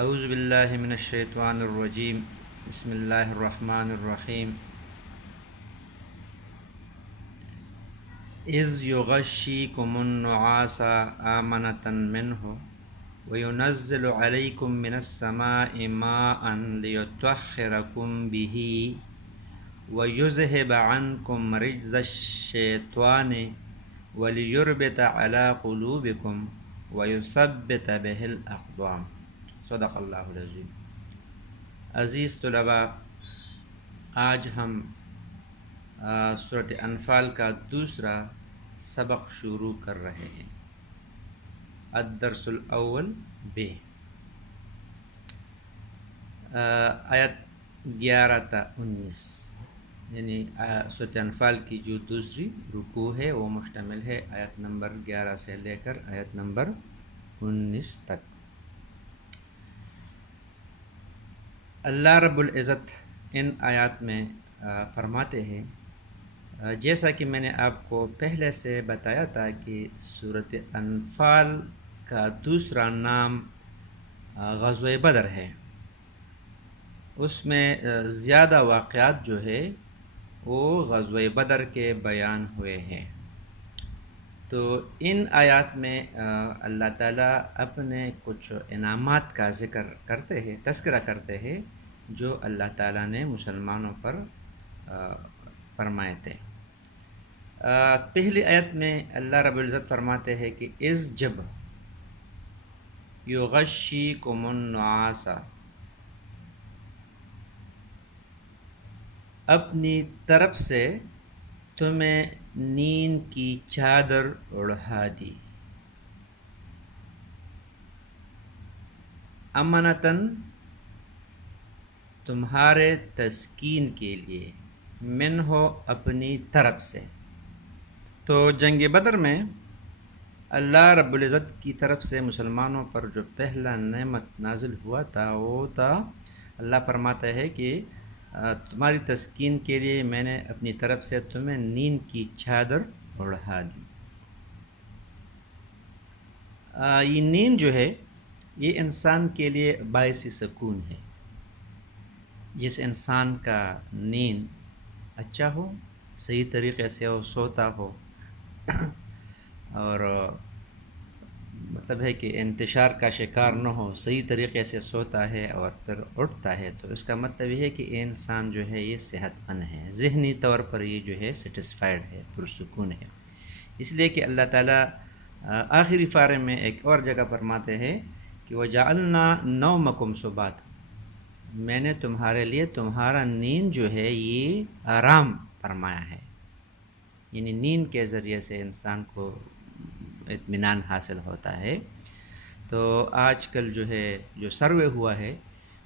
اعوذ باللہ من الشیطان الرجیم بسم اللہ الرحمن الرحیم اذ یغشیکم النعاس آمنة منہ وینزل علیکم من السماء ماء لیطہرکم بہ ویذہب عنکم رجز الشیطان ولیربط علی قلوبکم ویثبت بہ الاقدام۔ صدق اللہ العظیم۔ عزیز طلباء، آج ہم سورۃ انفال کا دوسرا سبق شروع کر رہے ہیں، الدرس الاول بے، آیت 11 تا 19، یعنی سورۃ انفال کی جو دوسری رکوع ہے وہ مشتمل ہے آیت نمبر 11 سے لے کر آیت نمبر 19 تک۔ اللہ رب العزت ان آیات میں فرماتے ہیں، جیسا کہ میں نے آپ کو پہلے سے بتایا تھا کہ سورۃ انفال کا دوسرا نام غزوہ بدر ہے، اس میں زیادہ واقعات جو ہے وہ غزوہ بدر کے بیان ہوئے ہیں۔ تو ان آیات میں اللہ تعالیٰ اپنے کچھ انعامات کا ذکر کرتے ہیں، تذکرہ کرتے ہیں جو اللہ تعالیٰ نے مسلمانوں پر فرمائے تھے۔ پہلی آیت میں اللہ رب العزت فرماتے ہیں کہ اذ جب یغشیکم النعاس، اپنی طرف سے تمہیں نیند کی چادر اڑھا دی، امنتاً تمہارے تسکین کے لیے، منہ اپنی طرف سے۔ تو جنگ بدر میں اللہ رب العزت کی طرف سے مسلمانوں پر جو پہلا نعمت نازل ہوا تھا وہ تھا، اللہ فرماتا ہے کہ تمہاری تسکین کے لیے میں نے اپنی طرف سے تمہیں نیند کی چادر اڑھا دی۔ یہ نیند جو ہے یہ انسان کے لیے باعث سکون ہے۔ جس انسان کا نیند اچھا ہو، صحیح طریقے سے وہ سوتا ہو اور مطلب ہے کہ انتشار کا شکار نہ ہو، صحیح طریقے سے سوتا ہے اور پھر اٹھتا ہے، تو اس کا مطلب یہ ہے کہ یہ انسان جو ہے یہ صحت مند ہے، ذہنی طور پر یہ جو ہے سیٹسفائیڈ ہے، پرسکون ہے۔ اس لیے کہ اللہ تعالیٰ آخری پارے میں ایک اور جگہ فرماتے ہیں کہ وَجَعَلْنَا نَوْمَكُمْ سُبَاتًا، میں نے تمہارے لیے تمہارا نیند جو ہے یہ آرام فرمایا ہے، یعنی نیند کے ذریعے سے انسان کو اطمینان حاصل ہوتا ہے۔ تو آج کل جو ہے جو سروے ہوا ہے،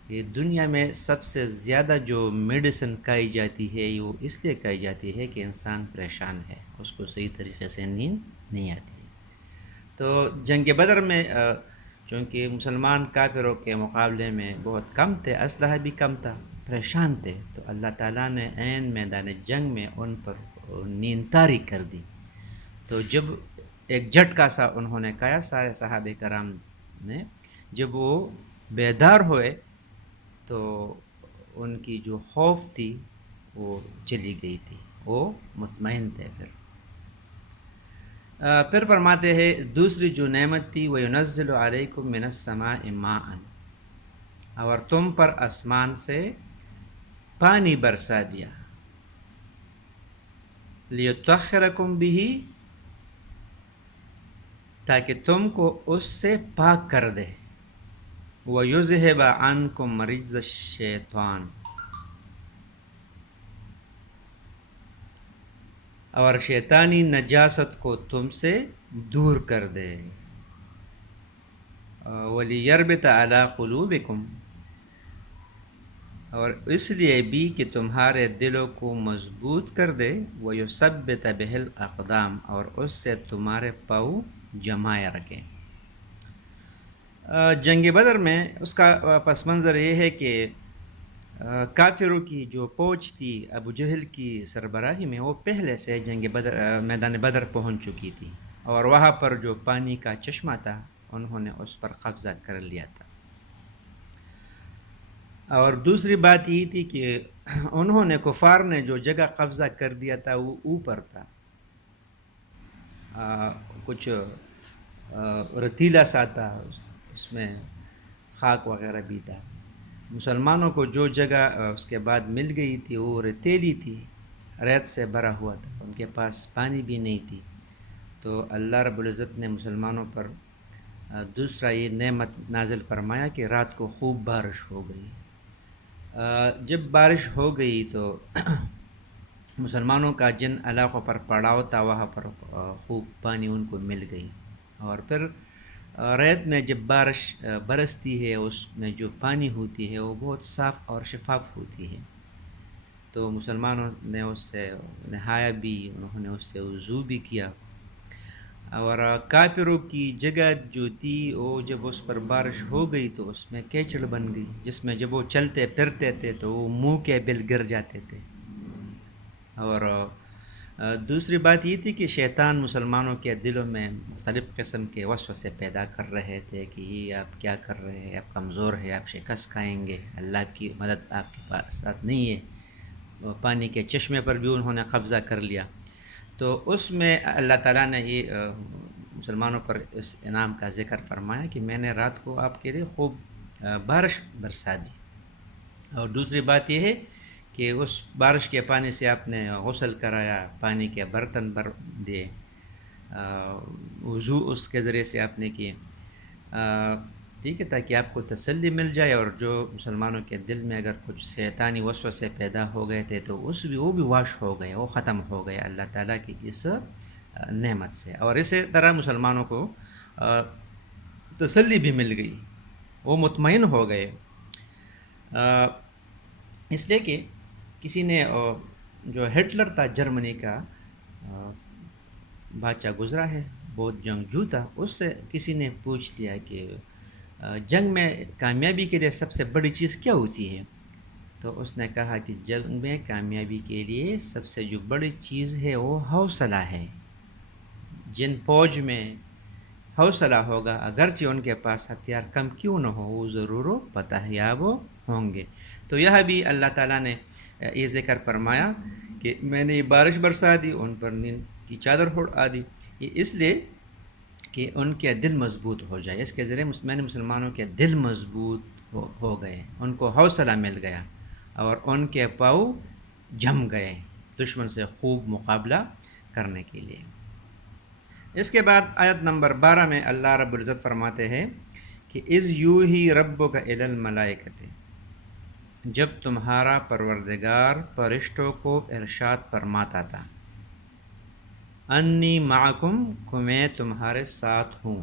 یہ دنیا میں سب سے زیادہ جو میڈیسن کھائی جاتی ہے وہ اس لیے کھائی جاتی ہے کہ انسان پریشان ہے، اس کو صحیح طریقے سے نیند نہیں آتی ہے۔ تو جنگ بدر میں چونکہ مسلمان کافروں کے مقابلے میں بہت کم تھے، اسلحہ بھی کم تھا، پریشان تھے، تو اللہ تعالیٰ نے عین میدان جنگ میں ان پر نیند طاری کر دی۔ تو جب ایک جھٹکا سا انہوں نے کہا سارے صحابہ کرام نے، جب وہ بیدار ہوئے تو ان کی جو خوف تھی وہ چلی گئی تھی، وہ مطمئن تھے۔ پھر فرماتے ہیں دوسری جو نعمت تھی وَيُنَزِّلُ عَلَيْكُم مِّنَ السَّمَاءِ مَاءً، اور تم پر آسمان سے پانی برسا دیا، لِيُطَهِّرَكُم بِهِ، تاکہ تم کو اس سے پاک کر دے، وَيُذْهِبَ عَنكُمْ رِجْزَ الشَّيْطَانِ، اور شیطانی نجاست کو تم سے دور کر دے، وَلِيَرْبِطَ عَلَىٰ قُلُوبِكُمْ، اور اس لیے بھی کہ تمہارے دلوں کو مضبوط کر دے، وَيُثَبِّتَ بِهِ الْأَقْدَامَ، اور اس سے تمہارے پاؤں جمائے رکھیں۔ جنگ بدر میں اس کا پس منظر یہ ہے کہ کافروں کی جو فوج تھی ابو جہل کی سربراہی میں، وہ پہلے سے جنگ بدر میدان بدر پہنچ چکی تھی، اور وہاں پر جو پانی کا چشمہ تھا انہوں نے اس پر قبضہ کر لیا تھا۔ اور دوسری بات یہ تھی کہ انہوں نے کفار نے جو جگہ قبضہ کر دیا تھا وہ اوپر تھا، کچھ رتیلا سا تھا، اس میں خاک وغیرہ بھی تھا۔ مسلمانوں کو جو جگہ اس کے بعد مل گئی تھی وہ ریتیلی تھی، ریت سے بھرا ہوا تھا، ان کے پاس پانی بھی نہیں تھی۔ تو اللہ رب العزت نے مسلمانوں پر دوسرا یہ نعمت نازل فرمایا کہ رات کو خوب بارش ہو گئی۔ جب بارش ہو گئی تو مسلمانوں کا جن علاقوں پر پڑاؤ تھا وہاں پر خوب پانی ان کو مل گئی۔ اور پھر ریت میں جب بارش برستی ہے اس میں جو پانی ہوتی ہے وہ بہت صاف اور شفاف ہوتی ہے، تو مسلمانوں نے اس سے نہایا بھی، انہوں نے اس سے وضو بھی کیا۔ اور کافروں کی جگہ جو تھی وہ جب اس پر بارش ہو گئی تو اس میں کیچڑ بن گئی، جس میں جب وہ چلتے پھرتے تھے تو وہ منہ کے بل گر جاتے تھے۔ اور دوسری بات یہ تھی کہ شیطان مسلمانوں کے دلوں میں مختلف قسم کے وسوسے پیدا کر رہے تھے کہ یہ آپ کیا کر رہے ہیں، آپ کمزور ہیں، آپ شکست کھائیں گے، اللہ کی مدد آپ کے پاس ساتھ نہیں ہے۔ پانی کے چشمے پر بھی انہوں نے قبضہ کر لیا۔ تو اس میں اللہ تعالیٰ نے یہ مسلمانوں پر اس انعام کا ذکر فرمایا کہ میں نے رات کو آپ کے لیے خوب بارش برسا دی۔ اور دوسری بات یہ ہے کہ اس بارش کے پانی سے آپ نے غسل کرایا، پانی کے برتن بھر دیے، وضو اس کے ذریعے سے آپ نے کیے، ٹھیک ہے، تاکہ آپ کو تسلی مل جائے۔ اور جو مسلمانوں کے دل میں اگر کچھ شیطانی وسوسے پیدا ہو گئے تھے تو وہ بھی واش ہو گئے، وہ ختم ہو گئے اللہ تعالیٰ کی اس نعمت سے۔ اور اسی طرح مسلمانوں کو تسلی بھی مل گئی، وہ مطمئن ہو گئے، اس لیے کہ کسی نے جو ہٹلر تھا جرمنی کا بادشاہ گزرا ہے، بہت جنگجو تھا، اس سے کسی نے پوچھ لیا کہ جنگ میں کامیابی کے لیے سب سے بڑی چیز کیا ہوتی ہے؟ تو اس نے کہا کہ جنگ میں کامیابی کے لیے سب سے جو بڑی چیز ہے وہ حوصلہ ہے۔ جن فوج میں حوصلہ ہوگا اگرچہ ان کے پاس ہتھیار کم کیوں نہ ہو وہ ضرور فتح یاب ہوں گے۔ تو یہ بھی اللہ تعالیٰ نے یہ ذکر فرمایا کہ میں نے یہ بارش برسا دی، ان پر نیند کی چادر اڑا دی، یہ اس لیے کہ ان کے دل مضبوط ہو جائے۔ اس کے ذریعے میں نے مسلمانوں کے دل مضبوط ہو گئے، ان کو حوصلہ مل گیا اور ان کے پاؤں جم گئے دشمن سے خوب مقابلہ کرنے کے لیے۔ اس کے بعد آیت نمبر 12 میں اللہ رب العزت فرماتے ہیں کہ اذ یوحی ربک الی الملائکۃ، جب تمہارا پروردگار فرشتوں کو ارشاد فرماتا تھا، انی معکم، کہ میں تمہارے ساتھ ہوں،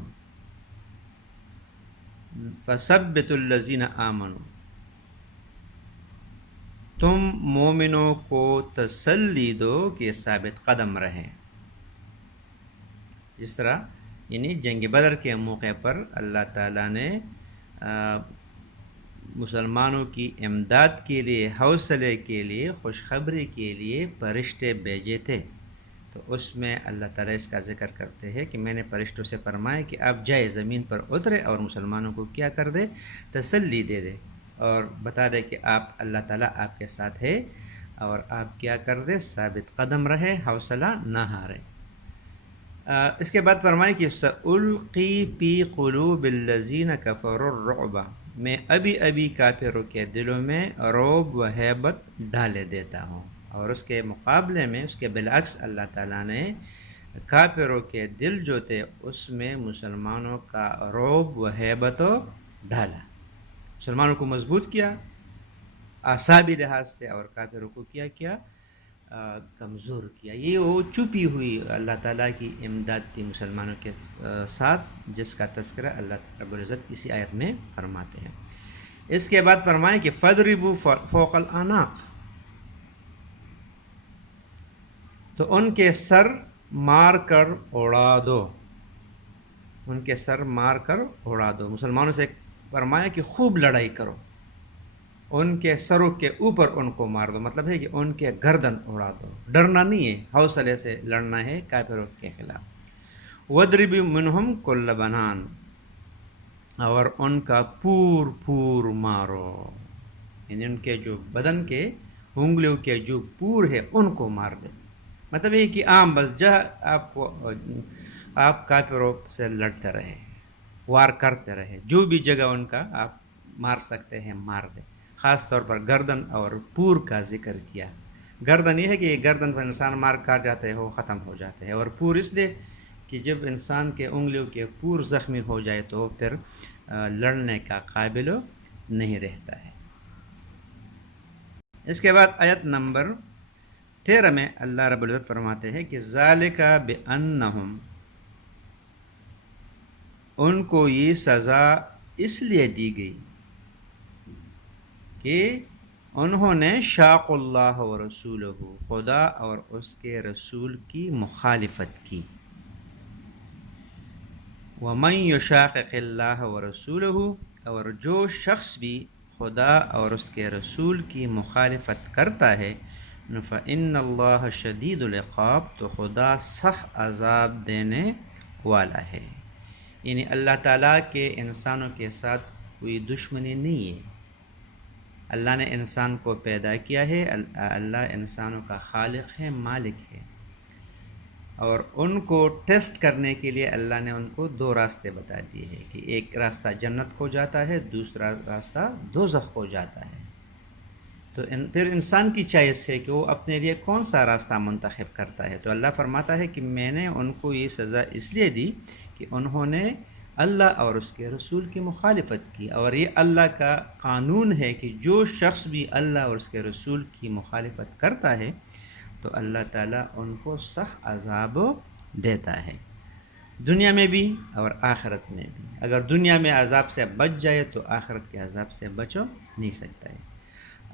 فثبتوا الذین آمنوا، تم مومنوں کو تسلی دو کہ ثابت قدم رہیں۔ جس طرح یعنی جنگ بدر کے موقع پر اللہ تعالیٰ نے مسلمانوں کی امداد کے لیے، حوصلے کے لیے، خوشخبری کے لیے فرشتے بھیجے تھے، تو اس میں اللہ تعالیٰ اس کا ذکر کرتے ہیں کہ میں نے فرشتوں سے فرمایا کہ آپ جائے زمین پر اترے اور مسلمانوں کو کیا کر دے، تسلی دے دے اور بتا دے کہ آپ اللہ تعالیٰ آپ کے ساتھ ہے اور آپ کیا کر دے، ثابت قدم رہے، حوصلہ نہ ہارے۔ اس کے بعد فرمائے کہ سألقی فی قلوب الذین کفروا الرعب، میں ابھی کافروں کے دلوں میں رعب و ہیبت ڈالے دیتا ہوں۔ اور اس کے مقابلے میں، اس کے بالعکس، اللہ تعالیٰ نے کافروں کے دل جو تھے اس میں مسلمانوں کا رعب و ہیبت ڈالا، مسلمانوں کو مضبوط کیا اعصابی لحاظ سے، اور کافروں کو کیا کمزور کیا۔ یہ وہ چھپی ہوئی اللہ تعالیٰ کی امداد تھی مسلمانوں کے ساتھ، جس کا تذکرہ اللہ رب العزت اسی آیت میں فرماتے ہیں۔ اس کے بعد فرمائیں کہ فَاضْرِبُوا فَوْقَ الْأَعْنَاقِ، تو ان کے سر مار کر اڑا دو، ان کے سر مار کر اڑا دو۔ مسلمانوں سے فرمایا کہ خوب لڑائی کرو، ان کے سروں کے اوپر ان کو مار دو، مطلب ہے کہ ان کے گردن اڑا دو، ڈرنا نہیں ہے، حوصلے سے لڑنا ہے کافروں کے خلاف۔ وَاضْرِبْ مِنْهُمْ كُلَّ بَنَانٍ، اور ان کا پور مارو، یعنی ان کے جو بدن کے انگلیوں کے جو پور ہے ان کو مار دے. مطلب یہ کہ عام بس جہاں آپ کافروں سے لڑتے رہے، وار کرتے رہے، جو بھی جگہ ان کا آپ مار سکتے ہیں مار دیں. خاص طور پر گردن اور پور کا ذکر کیا. گردن یہ ہے کہ گردن پر انسان مار کاٹ جاتے ہیں وہ ختم ہو جاتے ہیں، اور پور اس لیے کہ جب انسان کے انگلیوں کے پور زخمی ہو جائے تو پھر لڑنے کا قابل نہیں رہتا ہے. اس کے بعد آیت نمبر 13 میں اللہ رب العزت فرماتے ہیں کہ ذالک بأنہم، ان کو یہ سزا اس لیے دی گئی کہ انہوں نے شاق اللہ و رسولہ، خدا اور اس کے رسول کی مخالفت کی. ومن یشاقق اللہ و رسولہ، اور جو شخص بھی خدا اور اس کے رسول کی مخالفت کرتا ہے، فإن اللہ شدید العقاب، تو خدا سخت عذاب دینے والا ہے. یعنی اللہ تعالیٰ کے انسانوں کے ساتھ کوئی دشمنی نہیں ہے. اللہ نے انسان کو پیدا کیا ہے، اللہ انسانوں کا خالق ہے، مالک ہے، اور ان کو ٹیسٹ کرنے کے لیے اللہ نے ان کو دو راستے بتا دیے ہیں کہ ایک راستہ جنت کو جاتا ہے، دوسرا راستہ دوزخ کو جاتا ہے. تو پھر انسان کی چوائس ہے کہ وہ اپنے لیے کون سا راستہ منتخب کرتا ہے. تو اللہ فرماتا ہے کہ میں نے ان کو یہ سزا اس لیے دی کہ انہوں نے اللہ اور اس کے رسول کی مخالفت کی، اور یہ اللہ کا قانون ہے کہ جو شخص بھی اللہ اور اس کے رسول کی مخالفت کرتا ہے تو اللہ تعالیٰ ان کو سخت عذاب دیتا ہے، دنیا میں بھی اور آخرت میں بھی. اگر دنیا میں عذاب سے بچ جائے تو آخرت کے عذاب سے بچو نہیں سکتا ہے.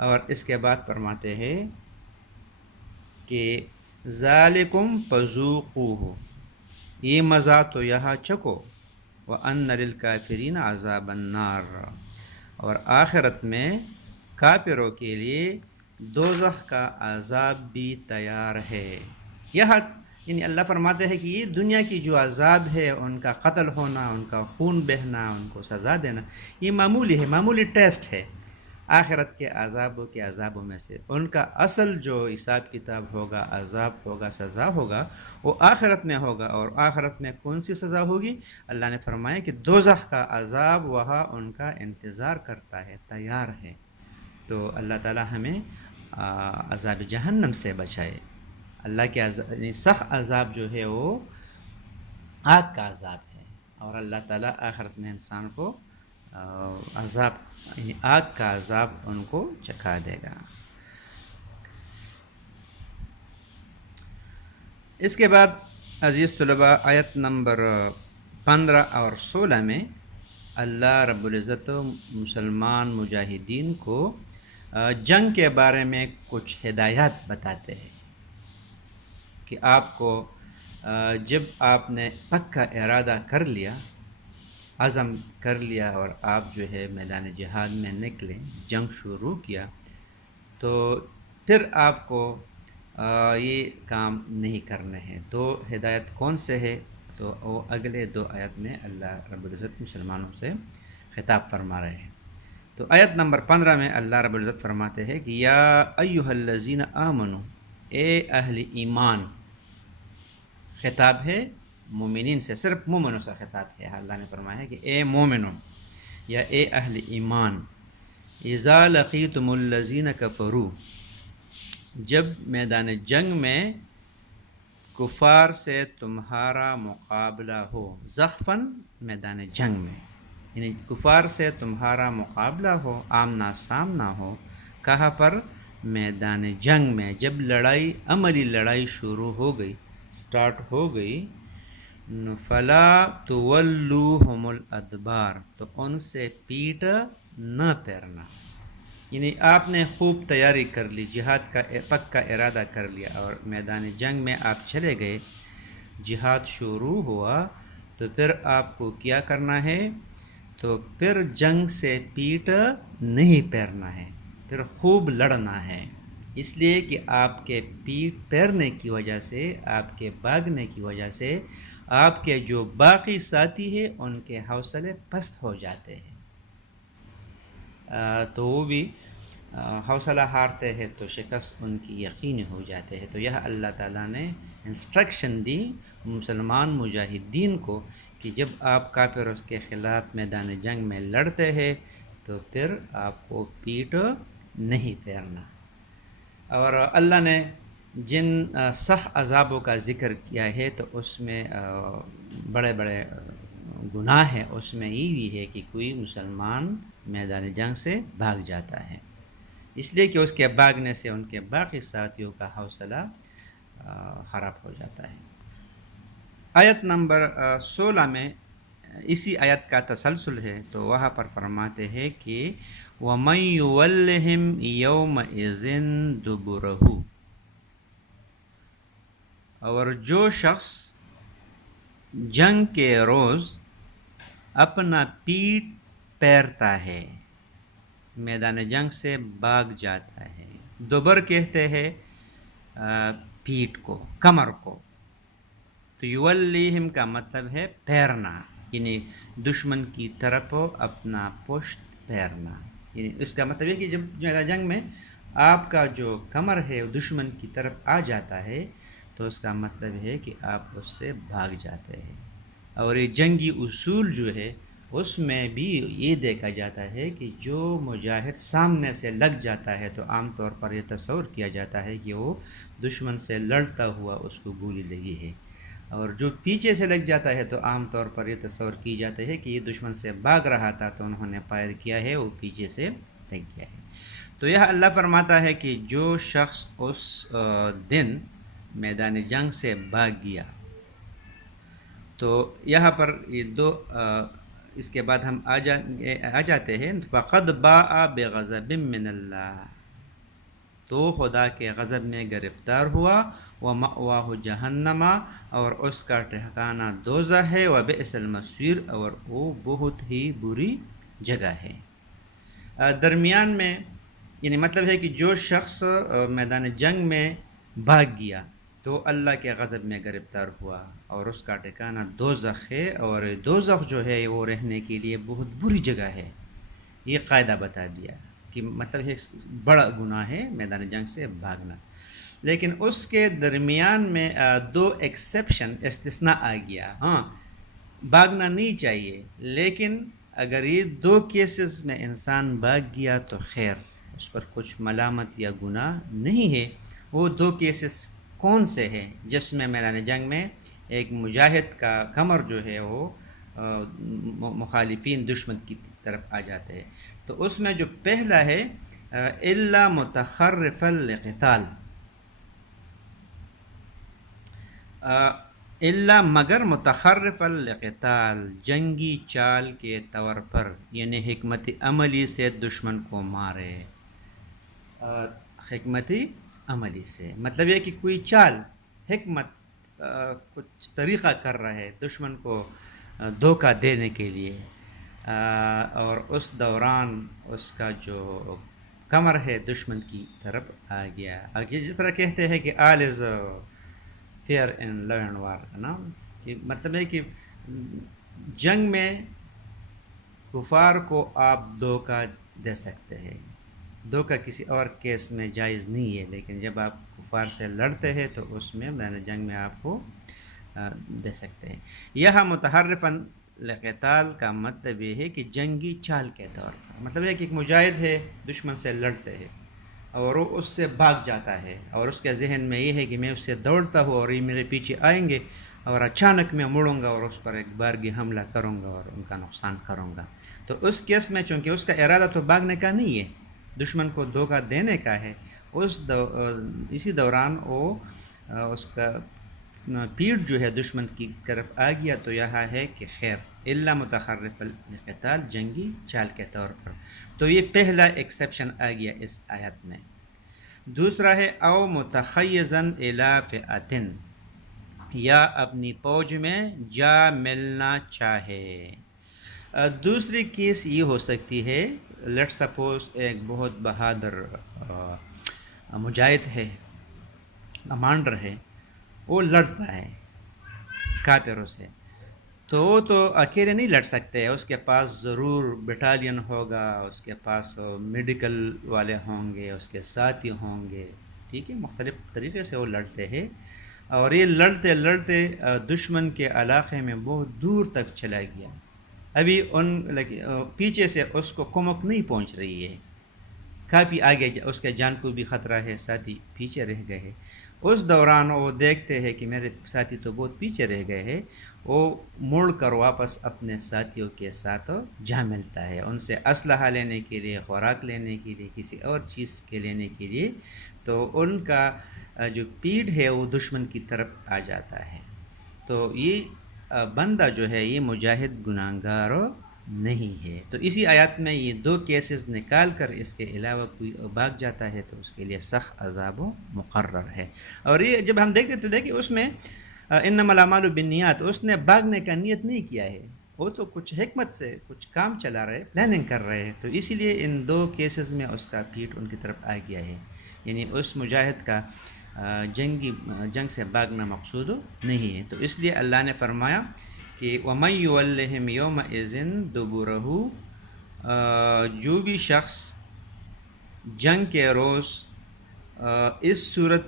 اور اس کے بعد فرماتے ہیں کہ ذالکم فذوقوہ، یہ مزہ تو یہاں چکو، وَأَنَّ لِلْكَافِرِينَ عَذَابَ النَّارِ، اور آخرت میں کافروں کے لیے دوزخ کا عذاب بھی تیار ہے. یہاں یعنی اللہ فرماتے ہیں کہ یہ دنیا کی جو عذاب ہے، ان کا قتل ہونا، ان کا خون بہنا، ان کو سزا دینا، یہ معمولی ہے، معمولی ٹیسٹ ہے. آخرت کے عذابوں میں سے ان کا اصل جو حساب کتاب ہوگا، عذاب ہوگا، سزا ہوگا، وہ آخرت میں ہوگا. اور آخرت میں کون سی سزا ہوگی؟ اللہ نے فرمایا کہ دوزخ کا عذاب وہاں ان کا انتظار کرتا ہے، تیار ہے. تو اللہ تعالی ہمیں عذاب جہنم سے بچائے. اللہ کے یعنی سخت عذاب جو ہے وہ آگ کا عذاب ہے، اور اللہ تعالیٰ آخرت میں انسان کو عذاب یعنی آگ کا عذاب ان کو چکھا دے گا. اس کے بعد عزیز طلباء آیت نمبر 15 اور 16 میں اللہ رب العزت مسلمان مجاہدین کو جنگ کے بارے میں کچھ ہدایات بتاتے ہیں کہ آپ کو جب آپ نے پکا ارادہ کر لیا، عزم کر لیا، اور آپ جو ہے میدان جہاد میں نکلے، جنگ شروع کیا، تو پھر آپ کو یہ کام نہیں کرنے ہیں. دو ہدایت کون سے ہے؟ تو وہ اگلے دو آیت میں اللہ رب العزت مسلمانوں سے خطاب فرما رہے ہیں. تو آیت نمبر 15 میں اللہ رب العزت فرماتے ہیں کہ یا ایھا الذین آمنوا، اے اہل ایمان. خطاب ہے مومنین سے، صرف مومنوں سے خطاب ہے. اللہ نے فرمایا کہ اے مومنوں یا اے اہل ایمان، اذا لقیتم الذین کفروا، جب میدان جنگ میں کفار سے تمہارا مقابلہ ہو. زحفاً میدان جنگ میں، یعنی کفار سے تمہارا مقابلہ ہو، آمنا سامنا ہو. کہاں پر؟ میدان جنگ میں. جب لڑائی، عملی لڑائی شروع ہو گئی، سٹارٹ ہو گئی، فلا تولوہم الادبار، تو ان سے پیٹ نہ پھیرنا. یعنی آپ نے خوب تیاری کر لی، جہاد کا پکا ارادہ کر لیا، اور میدان جنگ میں آپ چلے گئے، جہاد شروع ہوا، تو پھر آپ کو کیا کرنا ہے؟ تو پھر جنگ سے پیٹ نہیں پھیرنا ہے، پھر خوب لڑنا ہے. اس لیے کہ آپ کے پیٹ پھیرنے کی وجہ سے، آپ کے بھاگنے کی وجہ سے، آپ کے جو باقی ساتھی ہیں ان کے حوصلے پست ہو جاتے ہیں. تو وہ بھی حوصلہ ہارتے ہیں تو شکست ان کی یقینی ہو جاتے ہیں۔ تو یہ اللہ تعالیٰ نے انسٹرکشن دی مسلمان مجاہدین کو کہ جب آپ کافروں کے خلاف میدان جنگ میں لڑتے ہیں تو پھر آپ کو پیٹھ نہیں پھیرنا۔ اور اللہ نے جن سخت عذابوں کا ذکر کیا ہے تو اس میں بڑے بڑے گناہ ہے، اس میں یہ بھی ہے کہ کوئی مسلمان میدان جنگ سے بھاگ جاتا ہے، اس لیے کہ اس کے بھاگنے سے ان کے باقی ساتھیوں کا حوصلہ خراب ہو جاتا ہے۔ آیت نمبر 16 میں اسی آیت کا تسلسل ہے، تو وہاں پر فرماتے ہیں کہ وَمَن يُوَلِّهِمْ يَوْمَئِذٍ دُبُرَهُ، اور جو شخص جنگ کے روز اپنا پیٹ پھیرتا ہے، میدان جنگ سے بھاگ جاتا ہے۔ دبر کہتے ہیں پیٹ کو، کمر کو، تو یولیہم کا مطلب ہے پھیرنا، یعنی دشمن کی طرف اپنا پشت پھیرنا۔ یعنی اس کا مطلب ہے کہ جب میدان جنگ میں آپ کا جو کمر ہے دشمن کی طرف آ جاتا ہے تو اس کا مطلب ہے کہ آپ اس سے بھاگ جاتے ہیں۔ اور یہ جنگی اصول جو ہے اس میں بھی یہ دیکھا جاتا ہے کہ جو مجاہد سامنے سے لگ جاتا ہے تو عام طور پر یہ تصور کیا جاتا ہے کہ وہ دشمن سے لڑتا ہوا اس کو گولی لگی ہے، اور جو پیچھے سے لگ جاتا ہے تو عام طور پر یہ تصور کی جاتا ہے کہ یہ دشمن سے بھاگ رہا تھا تو انہوں نے فائر کیا ہے، وہ پیچھے سے لگ گیا ہے۔ تو یہ اللہ فرماتا ہے کہ جو شخص اس دن میدان جنگ سے بھاگ گیا، تو یہاں پر یہ دو اس کے بعد ہم آ جاتے ہیں فَقَدْ بَاءَ بِغَضَبٍ مِّنَ اللَّهِ، تو خدا کے غضب میں گرفتار ہوا، وَمَأْوَاهُ جَهَنَّمَ، اور اس کا ٹھکانہ دوزخ ہے، وَبِئْسَ الْمَصِيرُ، اور وہ بہت ہی بری جگہ ہے۔ درمیان میں یعنی مطلب ہے کہ جو شخص میدان جنگ میں بھاگ گیا تو اللہ کے غضب میں گرفتار ہوا اور اس کا ٹھکانہ دوزخ ہے، اور دوزخ جو ہے وہ رہنے کے لیے بہت بری جگہ ہے۔ یہ قاعدہ بتا دیا کہ مطلب ہے بڑا گناہ ہے میدان جنگ سے بھاگنا، لیکن اس کے درمیان میں دو ایکسیپشن استثناء آ گیا۔ ہاں، بھاگنا نہیں چاہیے، لیکن اگر یہ دو کیسز میں انسان بھاگ گیا تو خیر، اس پر کچھ ملامت یا گناہ نہیں ہے۔ وہ دو کیسز کون سے ہیں؟ جس میں میدان جنگ میں ایک مجاہد کا کمر جو ہے وہ مخالفین دشمن کی طرف آ جاتے ہیں، تو اس میں جو پہلا ہے الا متخرفا لقتال، الا مگر متخرفا لقتال، جنگی چال کے طور پر، یعنی حکمت عملی سے دشمن کو مارے۔ حکمت عملی سے مطلب یہ کہ کوئی چال، حکمت، کچھ طریقہ کر رہا ہے دشمن کو دھوکہ دینے کے لیے، اور اس دوران اس کا جو کمر ہے دشمن کی طرف آ گیا۔ جس طرح کہتے ہیں کہ آل از fair in love and war, نا، کہ مطلب ہے کہ جنگ میں کفار کو آپ دھوکہ دے سکتے ہیں، دھوکہ کسی اور کیس میں جائز نہیں ہے، لیکن جب آپ کفار سے لڑتے ہیں تو اس میں میدان جنگ میں آپ کو دے سکتے ہیں۔ یہ متحرفاً لقتال کا مطلب یہ ہے کہ جنگی چال کے طور پر، مطلب ہے کہ ایک مجاہد ہے دشمن سے لڑتے ہیں اور وہ اس سے بھاگ جاتا ہے، اور اس کے ذہن میں یہ ہے کہ میں اس سے دوڑتا ہوں اور یہ میرے پیچھے آئیں گے اور اچانک میں مڑوں گا اور اس پر ایک بارگی حملہ کروں گا اور ان کا نقصان کروں گا۔ تو اس کیس میں چونکہ اس کا ارادہ تو بھاگنے کا نہیں ہے، دشمن کو دھوکہ دینے کا ہے، اسی دوران وہ اس کا پیٹ جو ہے دشمن کی طرف آ گیا، تو یہاں ہے کہ خیر الا متخرف القتال، جنگی چال کے طور پر۔ تو یہ پہلا ایکسیپشن آ گیا اس آیت میں۔ دوسرا ہے او متخیزا الی فئۃ، یا اپنی فوج میں جا ملنا چاہے۔ دوسری کیس یہ ہو سکتی ہے، لیٹ سپوز ایک بہت بہادر مجاہد ہے، کمانڈر ہے، وہ لڑتا ہے کافروں سے، تو وہ تو اکیلے نہیں لڑ سکتے، اس کے پاس ضرور بٹالین ہوگا، اس کے پاس میڈیکل والے ہوں گے، اس کے ساتھی ہوں گے، ٹھیک ہے، مختلف طریقے سے وہ لڑتے ہیں، اور یہ لڑتے لڑتے دشمن کے علاقے میں بہت دور تک چلا گیا، ابھی پیچھے سے اس کو کمک نہیں پہنچ رہی ہے، کافی آگے اس کے جان کو بھی خطرہ ہے، ساتھی پیچھے رہ گئے ہیں، اس دوران وہ دیکھتے ہیں کہ میرے ساتھی تو بہت پیچھے رہ گئے ہیں، وہ مڑ کر واپس اپنے ساتھیوں کے ساتھ جا ملتا ہے، ان سے اسلحہ لینے کے لیے، خوراک لینے کے لیے، کسی اور چیز کے لینے کے لیے، تو ان کا جو پیٹھ ہے وہ دشمن کی طرف آ جاتا ہے، تو یہ بندہ جو ہے یہ مجاہد گناہگار نہیں ہے، تو اسی آیات میں یہ دو کیسز نکال کر اس کے علاوہ کوئی بھاگ جاتا ہے تو اس کے لیے سخت عذاب و مقرر ہے، اور یہ جب ہم دیکھتے تو دیکھیں اس میں انما الاعمال بالنیات، اس نے بھاگنے کا نیت نہیں کیا ہے، وہ تو کچھ حکمت سے کچھ کام چلا رہے، پلاننگ کر رہے ہیں، تو اسی لیے ان دو کیسز میں اس کا پیٹھ ان کی طرف آ گیا ہے، یعنی اس مجاہد کا جنگ سے بھاگنا مقصود نہیں ہے، تو اس لیے اللہ نے فرمایا کہ وَمَن يُوَلِّهِمْ يَوْمَئِذٍ دُبُرَهُ، جو بھی شخص جنگ کے روز اس صورت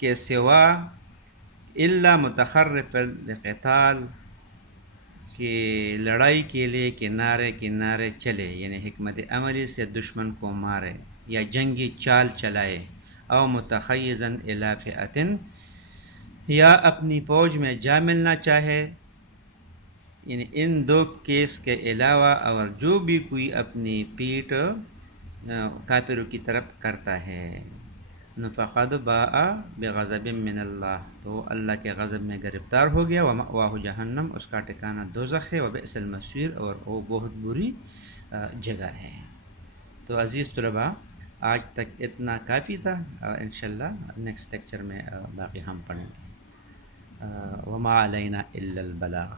کے سوا الا متخرف لقتال، کہ لڑائی کے لیے کنارے کنارے چلے، یعنی حکمت عملی سے دشمن کو مارے یا جنگی چال چلائے، او متخیزا الی فئۃ، یا اپنی فوج میں جا ملنا چاہے، یعنی ان دو کیس کے علاوہ اور جو بھی کوئی اپنی پیٹھ کافروں کی طرف کرتا ہے، فقد باء بغضب من اللہ، تو اللہ کے غضب میں گرفتار ہو گیا، ومأواہ جہنم، اس کا ٹھکانہ دوزخ ہے، وبئس المصیر، اور وہ بہت بری جگہ ہے۔ تو عزیز طلباء، آج تک اتنا کافی تھا، انشاءاللہ نیکسٹ لیکچر میں باقی ہم پڑھیں گے۔ وما علینا الا البلاغ۔